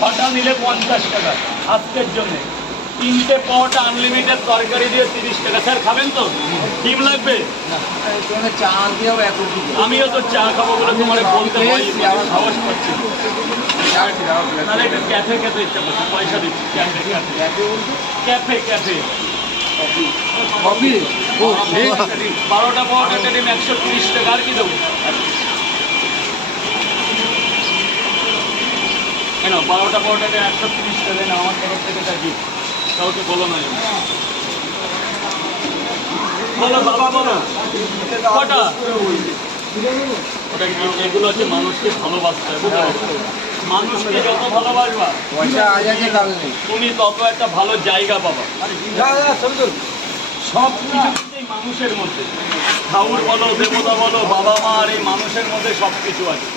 ছটা নিলে পঞ্চাশ টাকা। আজকের জন্য। তিনটে পাওয়াটা আনলিমিটেড তরকারি দিয়ে তিরিশ টাকা। স্যার খাবেন তো? ডিম লাগবে? আমিও তো চা খাব বলে তোমার বলতে সাহস পাচ্ছি তাহলে একটু ক্যাফে ক্যাফে ইচ্ছা করছে। পয়সা দিচ্ছি। Cafe cafe. ক্যাফে ক্যাফে ও বারোটা পাওয়াটা ডিম একশো তিরিশ টাকা আর কি দেবো? কেন বারোটা ডিম একশো তিরিশ টাকা না আমার তরফ থেকে তা কি কাউকে বলো না যেন। বলো বাবা বলো। কটা? ওটা এগুলো হচ্ছে মানুষকে ভালোবাসতে হবে মানুষকে যত ভালোবাসবা পয়সা আজ আছে কাল নেই। তুমি তত একটা ভালো জায়গা পাবা। সব কিছু মানুষের মধ্যে। ঠাকুর বলো দেবতা বলো বাবা মা আর এই মানুষের মধ্যে সব কিছু আছে।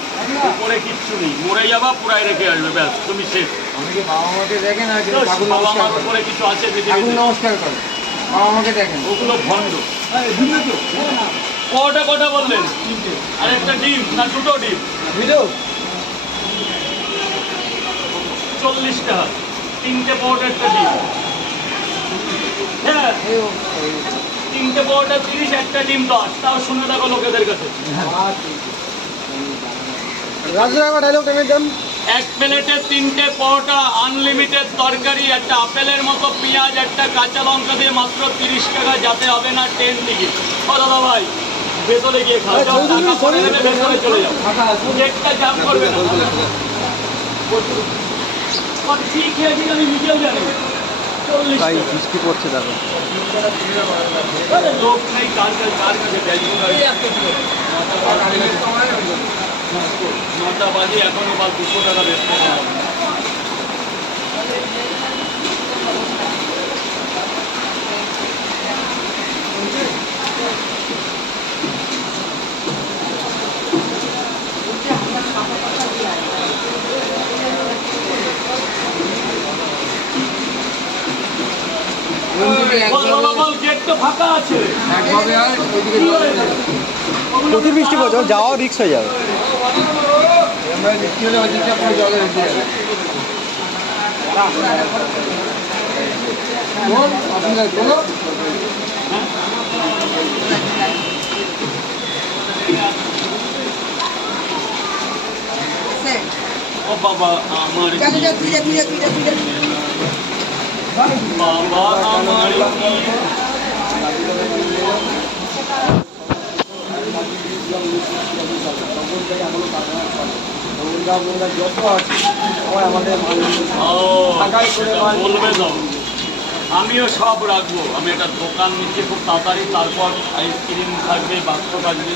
উপরে কিচ্ছু নেই। মরে যাবা পুরাই রেখে আসবে ব্যাস তুমি শেষ আমাকে বাবা মাকে দেখেন আর বাবা মার উপরে কিছু আছে ঠাকুর নমস্কার করে। বাবা মাকে দেখেন। ওগুলো ভণ্ড। কটা কটা বললেন? আর একটা ডিম না দুটো ডিম? চল্লিশ টাকা। তিনটে পাউডার একটা ডিম। হ্যাঁ। তিনটে পাউডার তিরিশ একটা ডিম দশ। তাও শুনে দেখো লোকেদের কাছে। এক প্লেটে তিনটে পরোটা আনলিমিটেড তরকারি একটা আপেলের মতো পেঁয়াজ একটা কাঁচা লঙ্কা দিয়ে মাত্র তিরিশ টাকা যাতে হবে না ট্রেন টিকিট। ও দাদা ভাই ভেতরে গিয়ে খাও। যাও, টাকা পরে দেবে, ভেতরে চলে যাও। জাম করবে না। কত কি খেয়েছি আমি নিজেও জানি। ভাই বৃষ্টি পড়ছে দেখো। লোক নেই কার কাছে কার কাছে নটা বাজে এখনও বা দুশো টাকা বেচতে যাবে। প্রচুর বৃষ্টি পড়ছে ওর যাওয়াও রিক্স হয়ে যাবে। আমরা বৃষ্টি হলে ওইদিকটা পুরো জলে ঢুকে যাবে বল, অসুবিধা কোনো ও বাবা আমার বাবা আমার আমিও সব রাখব আমি একটা দোকান নিচ্ছি খুব তাড়াতাড়ি, তারপর আইসক্রিম থাকবে, বাক্স থাকবে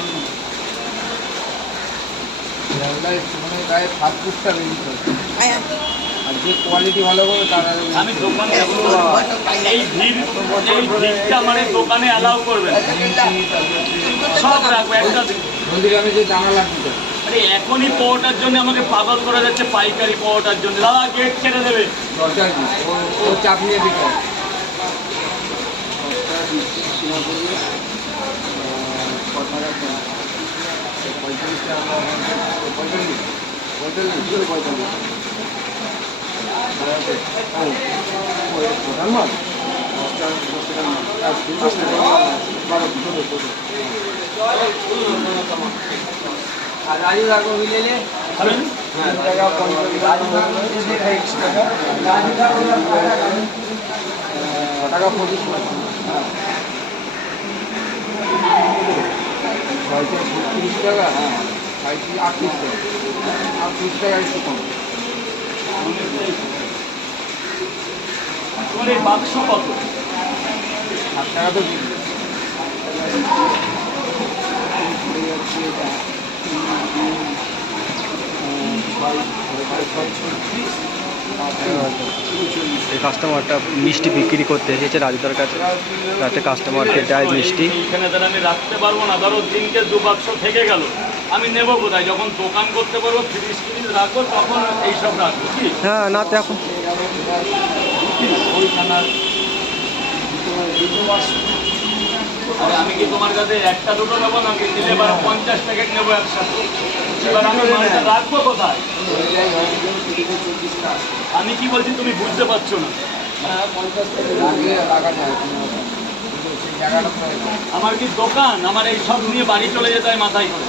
গায়ে আর যে কোয়ালিটি ভালো করবে তারা আমি দোকান? এই ভিড়, এই ভিড়টা মানে দোকানে অ্যালাউ করবে। সব রাখব যে জানা লাগবে আরে এখনই পাওয়াটার জন্য আমাকে পাগল করা যাচ্ছে পাইকারি পাওয়াটার জন্য দাদা গেট ছেড়ে দেবে দরকার কি ও- চাপ নিয়ে দিতে হবে পঁয়তাল্লিশ পঁয়তাল্লিশ পঁয়তাল্লিশ পঁয়তাল্লিশ মাল আর রাজু রাখো মিলে টাকা কম। বাক্স কত? টাকা তো এই কাস্টমারটা মিষ্টি বিক্রি করতে এসেছে রাজুদার কাছে। যাতে কাস্টমারকে দেয় মিষ্টি। এখানে তাহলে আমি রাখতে পারব না ধরো দিনকে দু বাক্স থেকে গেল। আমি নেব কোথায়? যখন দোকান করতে পারব ফ্রিজ ফ্রিজ রাখব তখন এইসব রাখব কি? হ্যাঁ না তো এখন আমি কি তোমার কাছে একটা দুটো নেব নাকি দিলে এবার পঞ্চাশ প্যাকেট নেব একসাথে? এবার আমি মালটা রাখব কোথায়? আমি কি বলছি তুমি বুঝতে পারছ না। আমার কি দোকান? আমার এই সব নিয়ে বাড়ি চলে যেতে হয় মাথায় করে।